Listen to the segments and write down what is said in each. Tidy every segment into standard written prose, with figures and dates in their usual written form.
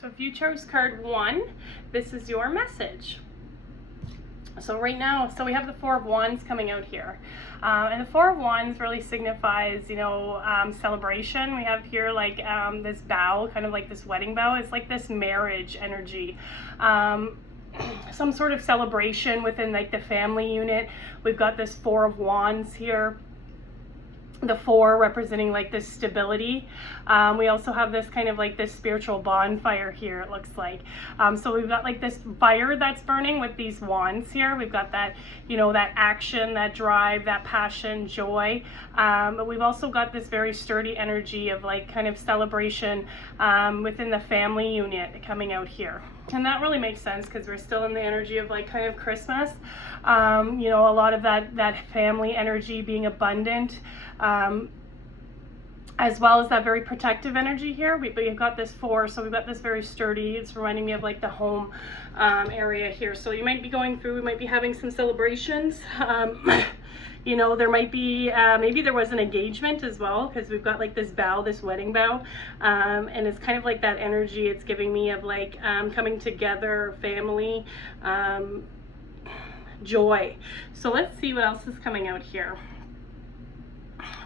So if you chose card 1, this is your message. So right now, so we have the Four of Wands coming out here. And the Four of Wands really signifies, celebration. We have here like this bow, kind of like this wedding bow. It's like this marriage energy. Some sort of celebration within like the family unit. We've got this Four of Wands here. The 4 representing like this stability. We also have this kind of like this spiritual bonfire here, it looks like. So we've got like this fire that's burning with these wands here. We've got that, that action, that drive, that passion, joy. But we've also got this very sturdy energy of like kind of celebration within the family unit coming out here. And that really makes sense because we're still in the energy of like kind of Christmas. A lot of that family energy being abundant, as well as that very protective energy here. We've got this 4, so we've got this very sturdy. It's reminding me of like the home area here. So you might be going through, we might be having some celebrations. There might be, maybe there was an engagement as well, because we've got like this bow, this wedding bow, and it's kind of like that energy it's giving me of like coming together, family, joy. So let's see what else is coming out here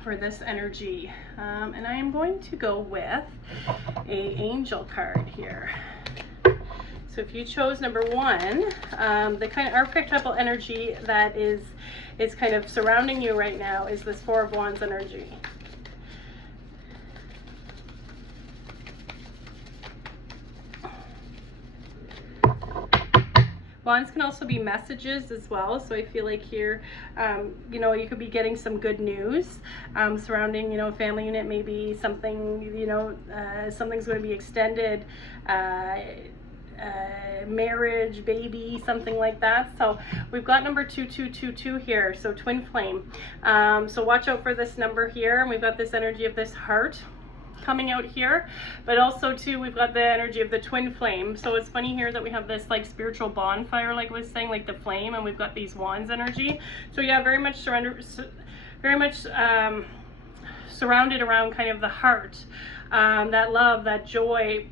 for this energy. And I am going to go with a angel card here. So if you chose number 1, the kind of archetypal energy that is kind of surrounding you right now is this Four of Wands energy. Wands can also be messages as well. So I feel like here, you could be getting some good news surrounding, family unit, maybe something, something's going to be extended, marriage, baby, something like that. So we've got number 2222 here, so twin flame. So watch out for this number here. And we've got this energy of this heart coming out here, but also too we've got the energy of the twin flame. So it's funny here that we have this like spiritual bonfire, like I was saying, like the flame, and we've got these wands energy. So yeah, very much surrounded around kind of the heart, that love, that joy,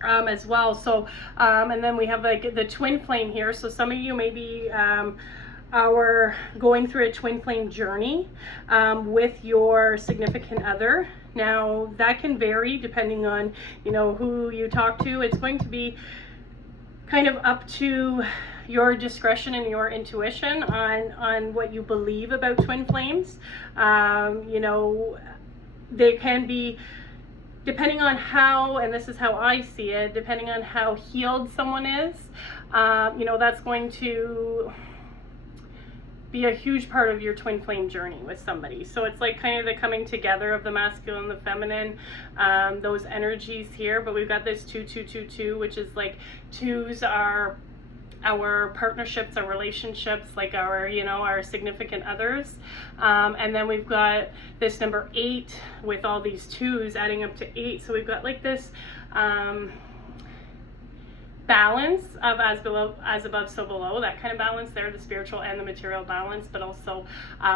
as well. So and then we have like the twin flame here. So some of you may be are going through a twin flame journey with your significant other. Now that can vary depending on who you talk to. It's going to be kind of up to your discretion and your intuition on what you believe about twin flames. They can be, depending on how, and this is how I see it, depending on how healed someone is, that's going to be a huge part of your twin flame journey with somebody. So it's like kind of the coming together of the masculine, the feminine, those energies here. But we've got this 2222, which is like 2s are our partnerships, our relationships, like our significant others. And then we've got this number 8 with all these 2s adding up to 8. So we've got like this balance of as above, so below, that kind of balance there, the spiritual and the material balance. But also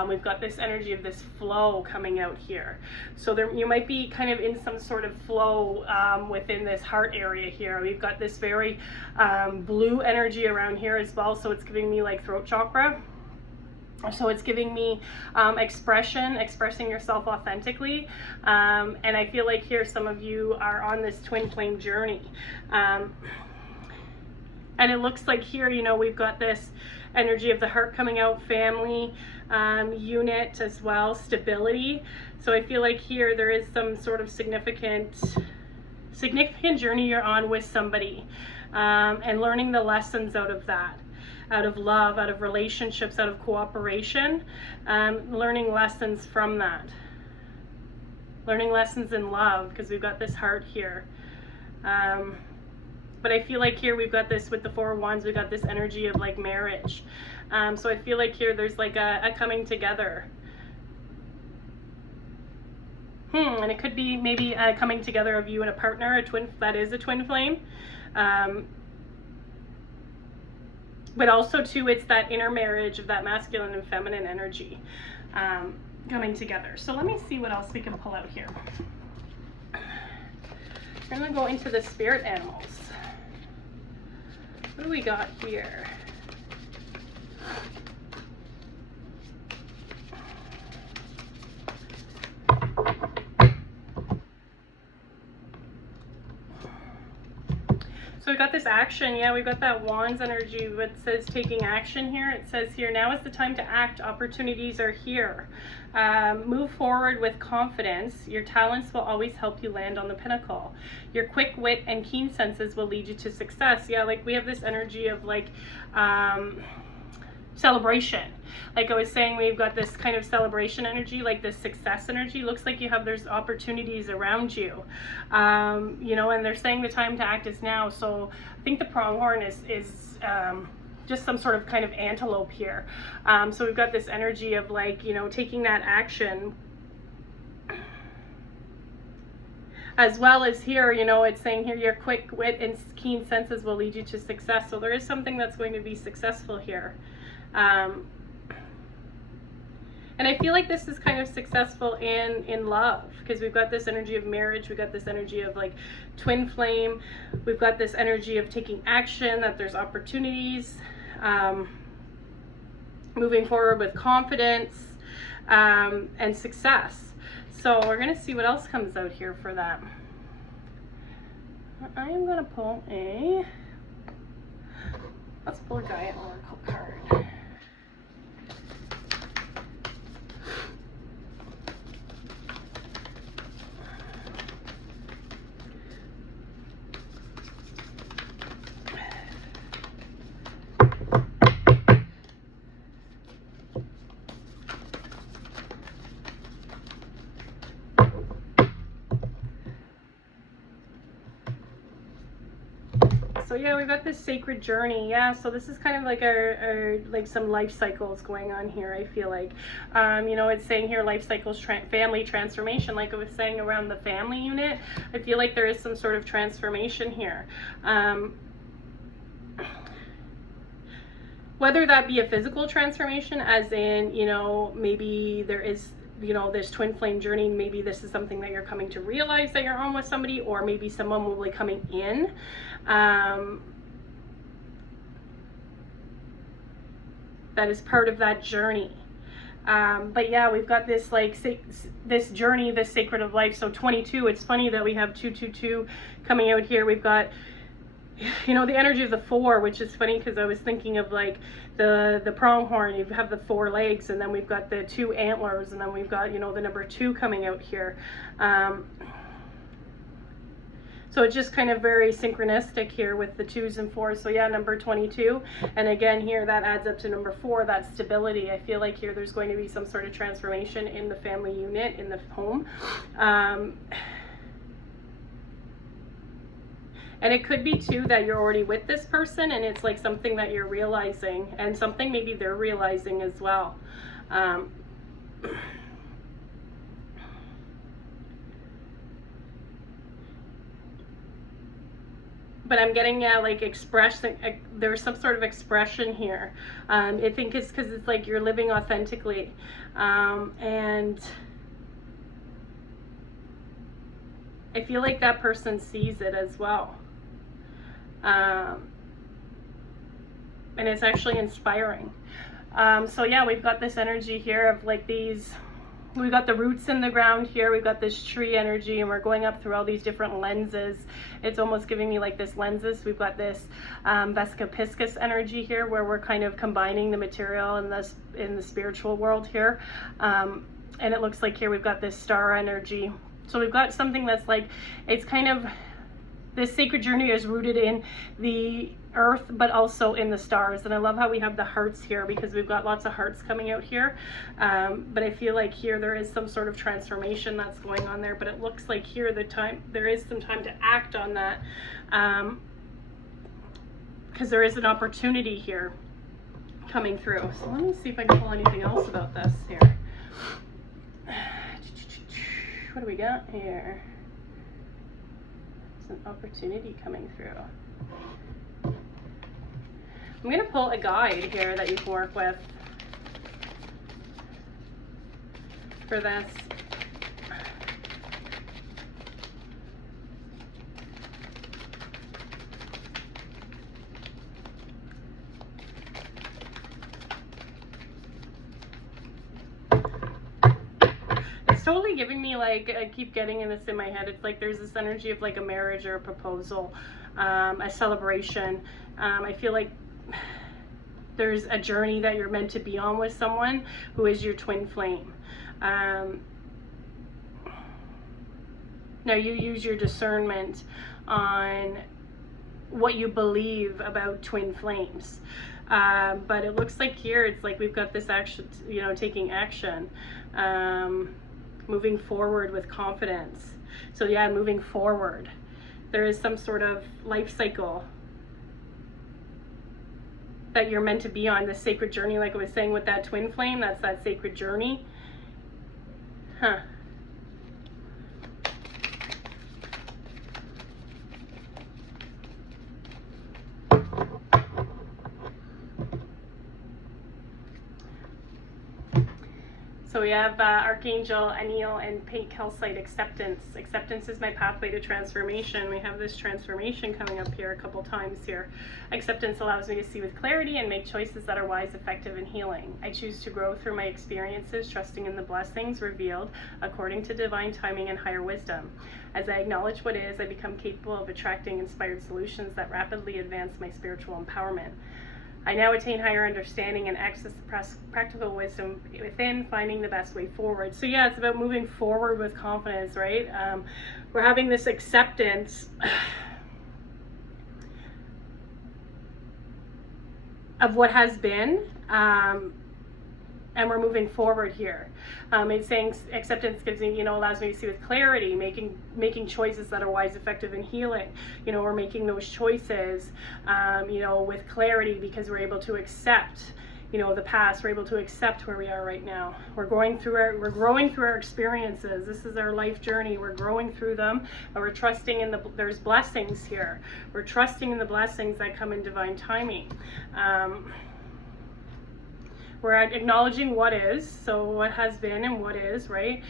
we've got this energy of this flow coming out here. So there, you might be kind of in some sort of flow within this heart area here. We've got this very blue energy around here as well. So it's giving me like throat chakra. So it's giving me expressing yourself authentically. And I feel like here some of you are on this twin flame journey. And it looks like here, we've got this energy of the heart coming out, family, unit as well, stability. So I feel like here there is some sort of significant journey you're on with somebody, and learning the lessons out of that, out of love, out of relationships, out of cooperation, learning lessons from that. Learning lessons in love, because we've got this heart here. But I feel like here we've got this with the Four of Wands, we've got this energy of like marriage. So I feel like here there's like a coming together. And it could be maybe a coming together of you and a partner, that is a twin flame. But also too, it's that inner marriage of that masculine and feminine energy coming together. So let me see what else we can pull out here. We're gonna go into the spirit animals. What do we got here? So we got this action. Yeah, we got that Wands energy. It says taking action here. It says here, now is the time to act. Opportunities are here. Move forward with confidence. Your talents will always help you land on the pinnacle. Your quick wit and keen senses will lead you to success. Yeah, like we have this energy of like celebration. Like I was saying, we've got this kind of celebration energy, like this success energy. Looks like you have, there's opportunities around you, you know, and they're saying the time to act is now. So I think the pronghorn is just some sort of kind of antelope here. So we've got this energy of like, you know, taking that action. As well as here, you know, it's saying here, your quick wit and keen senses will lead you to success. So there is something that's going to be successful here. And I feel like this is kind of successful in love, because we've got this energy of marriage, we've got this energy of like twin flame, we've got this energy of taking action, that there's opportunities, moving forward with confidence, and success. So we're going to see what else comes out here for that. I am going to pull let's pull a Gaia Oracle card. So yeah, we've got this sacred journey. Yeah, so this is kind of like our like some life cycles going on here, I feel like. You know, it's saying here life cycles, family transformation. Like I was saying around the family unit, I feel like there is some sort of transformation here. Whether that be a physical transformation, as in, you know, maybe there is, you know, this twin flame journey, maybe this is something that you're coming to realize that you're on with somebody, or maybe someone will be coming in. That is part of that journey. But yeah, we've got this like this journey, this sacred of life. So 22, it's funny that we have 222 coming out here. We've got, you know, the energy of the 4, which is funny because I was thinking of like the pronghorn. You have the 4 legs, and then we've got the 2 antlers, and then we've got, you know, the number 2 coming out here. So it's just kind of very synchronistic here with the 2s and 4s. So yeah, number 22. And again, here that adds up to number 4, that stability. I feel like here there's going to be some sort of transformation in the family unit, in the home. And it could be too that you're already with this person, and it's like something that you're realizing, and something maybe they're realizing as well. But I'm getting, yeah, like expression, there's some sort of expression here. I think it's because it's like you're living authentically. And I feel like that person sees it as well. And it's actually inspiring. So yeah, we've got this energy here of like these, we've got the roots in the ground here, we've got this tree energy, and we're going up through all these different lenses. It's almost giving me like this lenses. We've got this Vesica Piscis energy here, where we're kind of combining the material and this in the spiritual world here. And it looks like here we've got this star energy. So we've got something that's like, it's kind of, this sacred journey is rooted in the earth, but also in the stars. And I love how we have the hearts here, because we've got lots of hearts coming out here. But I feel like here there is some sort of transformation that's going on there. But it looks like here there is some time to act on that, because there is an opportunity here coming through. So let me see if I can pull anything else about this here. What do we got here? There's an opportunity coming through. I'm going to pull a guide here that you can work with for this. totally giving me, like, I keep getting in this in my head. It's like there's this energy of like a marriage or a proposal, a celebration. I feel like there's a journey that you're meant to be on with someone who is your twin flame. Now you use your discernment on what you believe about twin flames. But it looks like here it's like we've got this action, you know, taking action, moving forward with confidence. So yeah, moving forward. There is some sort of life cycle that you're meant to be on, this sacred journey, like I was saying with that twin flame. That's that sacred journey. Huh. So we have Archangel Aniel and pink calcite, acceptance. Acceptance is my pathway to transformation. We have this transformation coming up here a couple times here. Acceptance allows me to see with clarity and make choices that are wise, effective, and healing. I choose to grow through my experiences, trusting in the blessings revealed according to divine timing and higher wisdom. As I acknowledge what is, I become capable of attracting inspired solutions that rapidly advance my spiritual empowerment. I now attain higher understanding and access the practical wisdom within, finding the best way forward. So yeah, it's about moving forward with confidence, right? We're having this acceptance of what has been, and we're moving forward here. It's saying acceptance gives me, you know, allows me to see with clarity, making choices that are wise, effective, and healing. You know, we're making those choices, you know, with clarity because we're able to accept, you know, the past. We're able to accept where we are right now. We're growing through our experiences. This is our life journey. We're growing through them, and we're trusting in there's blessings here. We're trusting in the blessings that come in divine timing. We're acknowledging what is, so what has been and what is, right?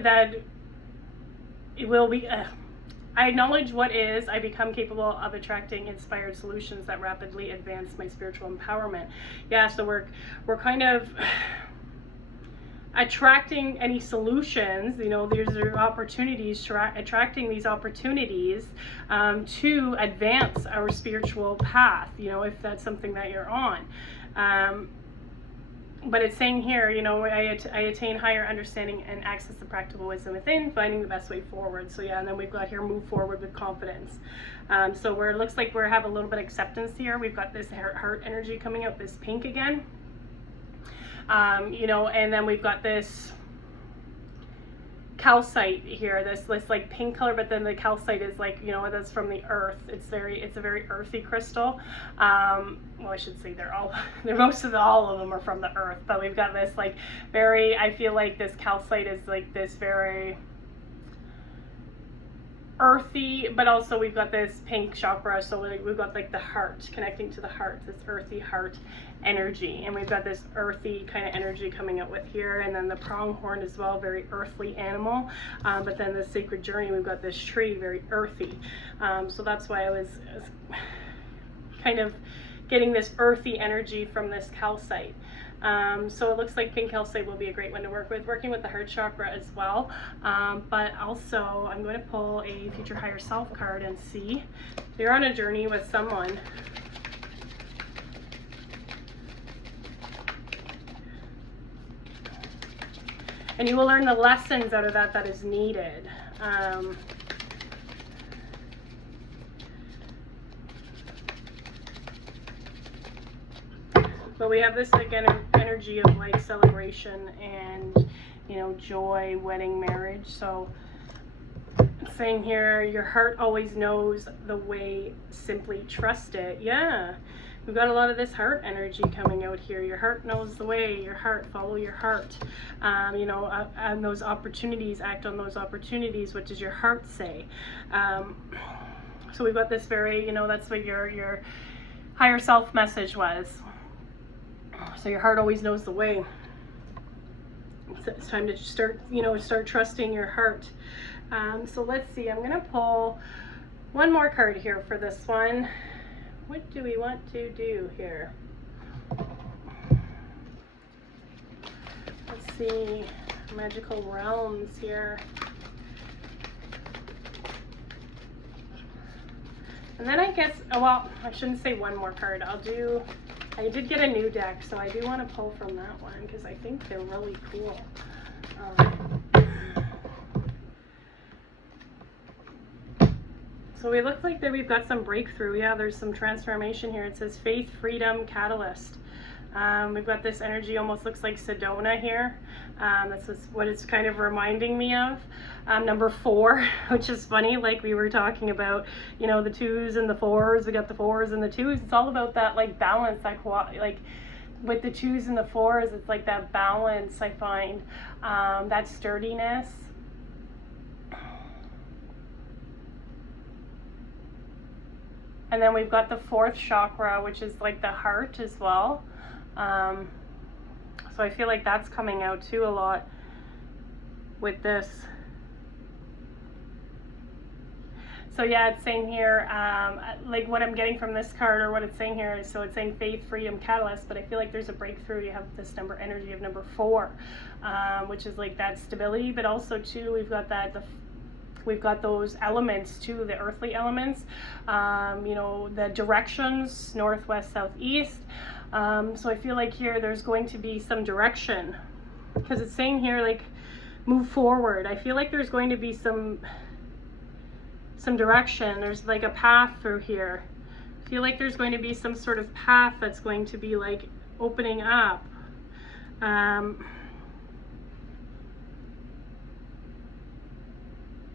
That it will be, I acknowledge what is, I become capable of attracting inspired solutions that rapidly advance my spiritual empowerment. Yeah, so we're kind of attracting any solutions, you know, there's opportunities, attracting these opportunities to advance our spiritual path, you know, if that's something that you're on. But it's saying here, you know, I attain higher understanding and access the practical wisdom within, finding the best way forward. So yeah, and then we've got here, move forward with confidence. So it looks like we have a little bit of acceptance here. We've got this heart energy coming out, this pink again. You know, and then we've got this calcite here, this like pink color, but then the calcite is like, you know, that's from the earth. It's a very earthy crystal. Well, I should say all of them are from the earth, but we've got this like very, I feel like this calcite is like this very earthy, but also we've got this pink chakra, so we've got like the heart, connecting to the heart, this earthy heart energy, and we've got this earthy kind of energy coming out with here, and then the pronghorn as well, very earthly animal, but then the sacred journey, we've got this tree, very earthy. So that's why I was kind of getting this earthy energy from this calcite. So it looks like pink calcite will be a great one to work with, working with the heart chakra as well. But also I'm going to pull a future higher self card and see if you're on a journey with someone. And you will learn the lessons out of that is needed. But we have this again energy of like celebration and, you know, joy, wedding, marriage. So it's saying here, your heart always knows the way, simply trust it. Yeah, we've got a lot of this heart energy coming out here. Your heart knows the way, your heart, follow your heart. You know, and those opportunities, act on those opportunities. What does your heart say? So we've got this very, you know, that's what your higher self message was. So your heart always knows the way. So it's time to start, you know, start trusting your heart. So let's see, I'm going to pull one more card here for this one. What do we want to do here? Let's see. Magical realms here. And then I guess, oh, well, I shouldn't say one more card. I did get a new deck, so I do want to pull from that one because I think they're really cool. So we look like that we've got some breakthrough. Yeah, there's some transformation here. It says Faith, Freedom, Catalyst. We've got this energy, almost looks like Sedona here. That's what it's kind of reminding me of. Number 4, which is funny, like we were talking about, you know, the 2s and the 4s. We got the 4s and the 2s. It's all about that like balance, like with the 2s and the 4s, it's like that balance, I find, that sturdiness. And then we've got the 4th chakra, which is like the heart as well. So I feel like that's coming out too a lot with this. So yeah, it's saying here, like what I'm getting from this card, or what it's saying here is, so it's saying Faith, Freedom, Catalyst, but I feel like there's a breakthrough. You have this energy of number 4, which is like that stability, but also too, we've got those elements too, the earthly elements, you know, the directions, north, west, south, east. So I feel like here there's going to be some direction, because it's saying here like move forward. I feel like there's going to be some direction. There's like a path through here. I feel like there's going to be some sort of path that's going to be like opening up. And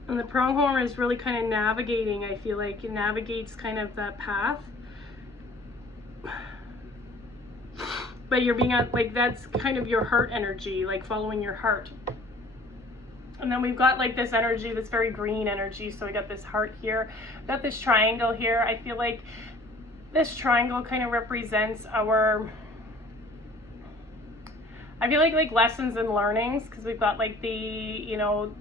the pronghorn is really kind of navigating. I feel like it navigates kind of that path. But you're being like, that's kind of your heart energy, like following your heart. And then we've got like this energy, this very green energy. So we got this heart here, got this triangle here. I feel like this triangle kind of represents our, I feel like lessons and learnings, because we've got like the, you know,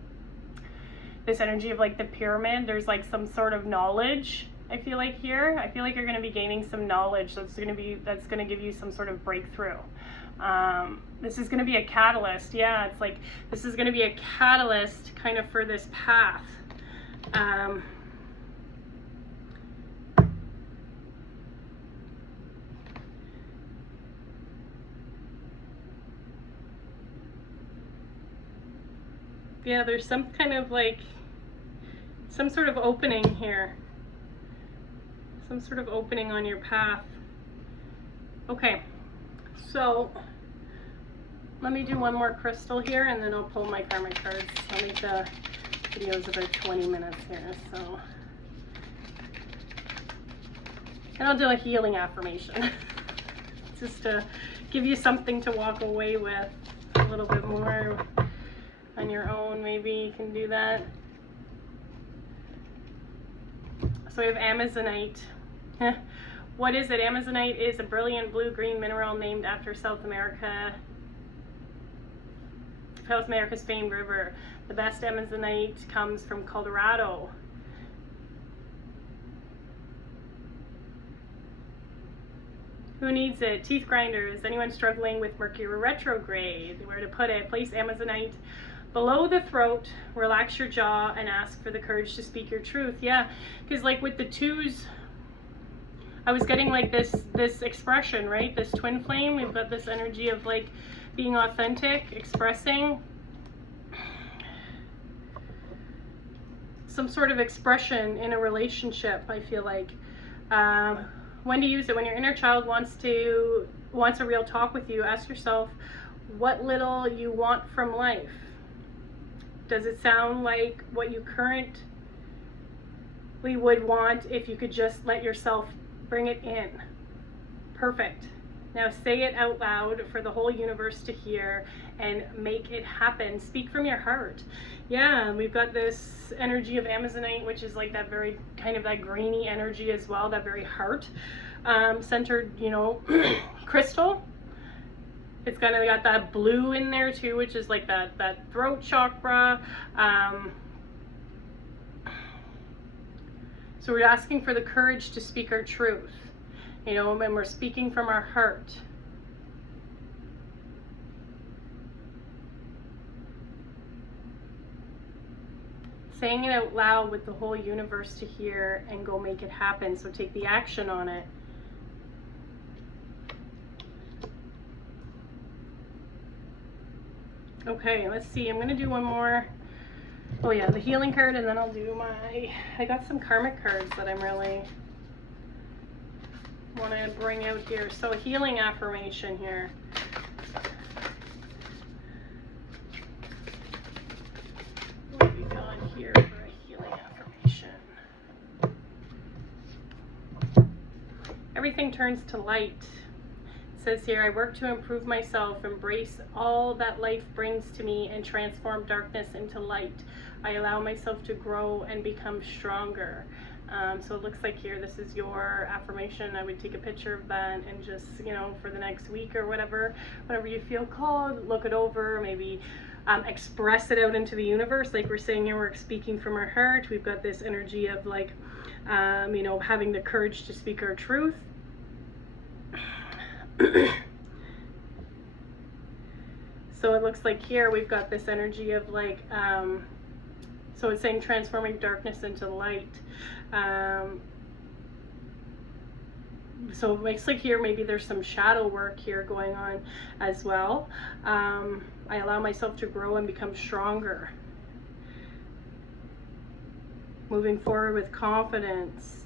this energy of like the pyramid. There's like some sort of knowledge, I feel like here. I feel like you're going to be gaining some knowledge that's going to give you some sort of breakthrough. This is going to be a catalyst. Yeah, it's like this is going to be a catalyst kind of for this path. Yeah, there's some kind of like some sort of opening here. Some sort of opening on your path. Okay, so let me do one more crystal here, and then I'll pull my karmic cards. I'll make the videos about 20 minutes here, so. And I'll do a healing affirmation, just to give you something to walk away with a little bit more on your own. Maybe you can do that. So we have Amazonite. What is it? Amazonite is a brilliant blue-green mineral named after South America's famed river. The best Amazonite comes from Colorado. Who needs it? Teeth grinders. Anyone struggling with Mercury retrograde? Where to put it? Place Amazonite below the throat, relax your jaw, and ask for the courage to speak your truth. Yeah, because like with the 2s, I was getting like this expression, right? This twin flame. We've got this energy of like being authentic, expressing some sort of expression in a relationship. I feel like when to use it. When your inner child wants a real talk with you, ask yourself what little you want from life. Does it sound like what you currently would want if you could just let yourself bring it in? Perfect. Now say it out loud for the whole universe to hear and make it happen. Speak from your heart. Yeah, we've got this energy of Amazonite, which is like that very kind of that greeny energy as well, that very heart centered, you know, crystal. It's kind of got that blue in there too, which is like that throat chakra. So we're asking for the courage to speak our truth, you know, when we're speaking from our heart. saying it out loud with the whole universe to hear and go make it happen. So take the action on it. Okay, let's see. I'm going to do one more. Oh yeah, the healing card, and then I'll do I got some karmic cards that I'm really want to bring out here. So a healing affirmation here. What have we got here for a healing affirmation? Everything turns to light. It says here, I work to improve myself, embrace all that life brings to me, and transform darkness into light. I allow myself to grow and become stronger. So it looks like here, this is your affirmation. I would take a picture of that and just, you know, for the next week or whatever, whenever you feel called, look it over, maybe express it out into the universe. Like we're saying here, we're speaking from our heart. We've got this energy of like, you know, having the courage to speak our truth. So it looks like here we've got this energy of like, so it's saying transforming darkness into light. So it looks like here maybe there's some shadow work here going on as well. I allow myself to grow and become stronger. Moving forward with confidence.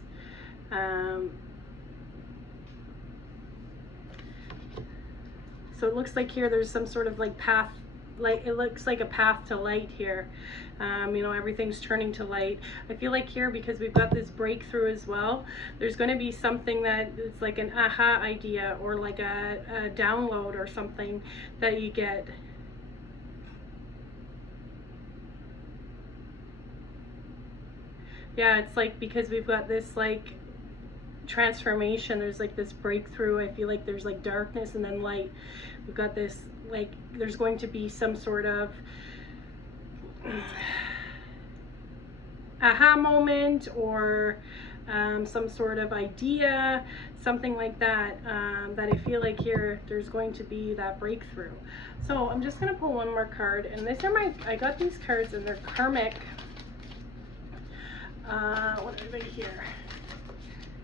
So it looks like here there's some sort of like path, like it looks like a path to light here. You know, everything's turning to light. I feel like here, because we've got this breakthrough as well, there's going to be something that is like an aha idea, or like a download or something that you get. Yeah, it's like because we've got this like transformation, there's like this breakthrough. I feel like there's like darkness and then light. We've got this like, there's going to be some sort of aha moment, or some sort of idea, something like that, that I feel like here there's going to be that breakthrough. So I'm just going to pull one more card, and these are I got these cards and they're karmic. What are they here?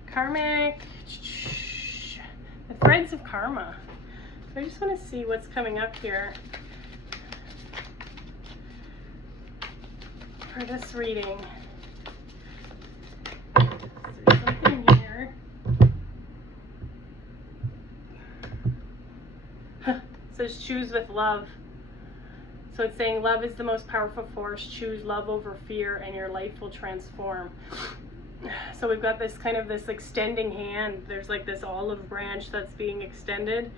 Karmic, the threads of karma. So I just want to see what's coming up here for this reading. There's something here. It says choose with love. So it's saying love is the most powerful force. Choose love over fear and your life will transform. So we've got this kind of this extending hand. There's like this olive branch that's being extended.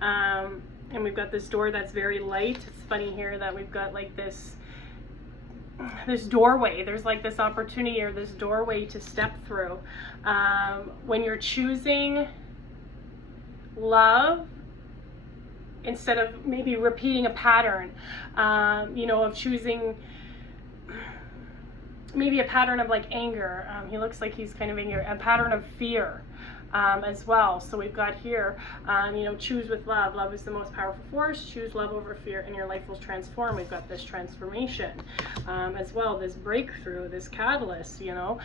And we've got this door that's very light. It's funny here that we've got like this doorway. There's like this opportunity or this doorway to step through. When you're choosing love, instead of maybe repeating a pattern, you know, of choosing maybe a pattern of like anger. He looks like he's kind of in a pattern of fear as well. So we've got here, you know, choose with love. Love is the most powerful force. Choose love over fear and your life will transform. We've got this transformation as well, this breakthrough, this catalyst, you know.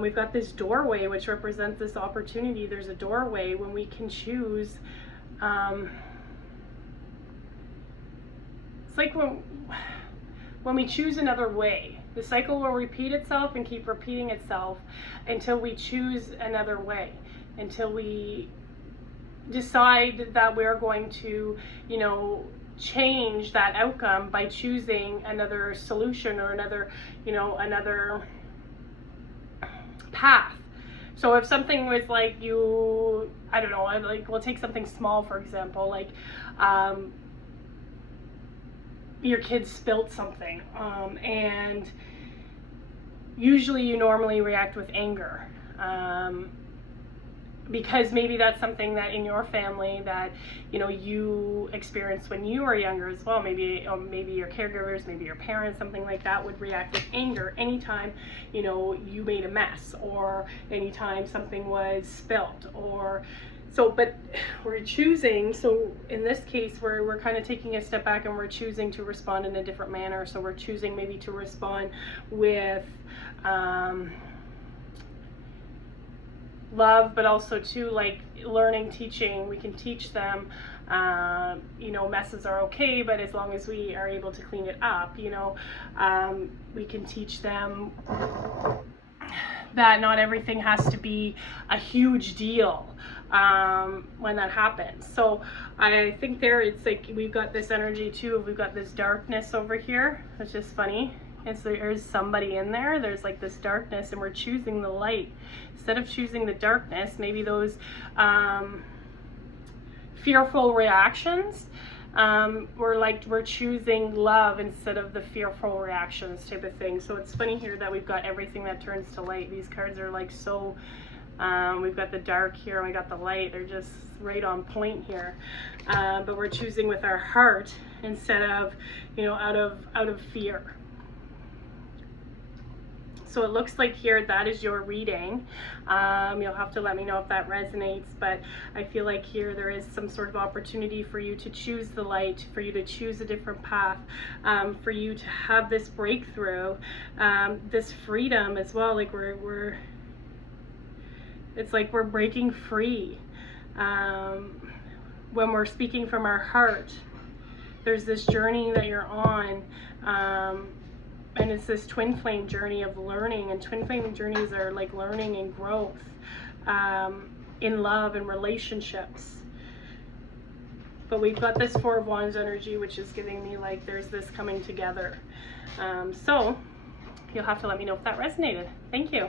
We've got this doorway, which represents this opportunity. There's a doorway when we can choose. It's like when we choose another way. The cycle will repeat itself and keep repeating itself until we choose another way, until we decide that we're going to, you know, change that outcome by choosing another solution or another, you know, another path. So if something was like you, I don't know, like we'll take something small, for example, like your kid spilt something, and usually you normally react with anger, because maybe that's something that in your family that, you know, you experienced when you were younger as well. Maybe your caregivers, maybe your parents, something like that, would react with anger anytime, you know, you made a mess, or anytime something was spilt, or So, but we're choosing, so in this case, we're kind of taking a step back and we're choosing to respond in a different manner. So we're choosing maybe to respond with love, but also too, like learning, teaching. We can teach them, you know, messes are okay, but as long as we are able to clean it up, you know, we can teach them that not everything has to be a huge deal when that happens. So I think there, it's like we've got this energy too. We've got this darkness over here. It's just funny. And so there's somebody in there. There's like this darkness, and we're choosing the light instead of choosing the darkness. Maybe those fearful reactions. We're choosing love instead of the fearful reactions type of thing. So it's funny here that we've got everything that turns to light. These cards are like so, we've got the dark here, and we got the light. They're just right on point here. But we're choosing with our heart instead of, you know, out of fear. So it looks like here that is your reading. You'll have to let me know if that resonates, but I feel like here there is some sort of opportunity for you to choose the light, for you to choose a different path, for you to have this breakthrough, this freedom as well. Like it's like we're breaking free when we're speaking from our heart. There's this journey that you're on. And it's this twin flame journey of learning, and twin flame journeys are like learning and growth in love and relationships. But we've got this Four of Wands energy, which is giving me like there's this coming together. So you'll have to let me know if that resonated. Thank you.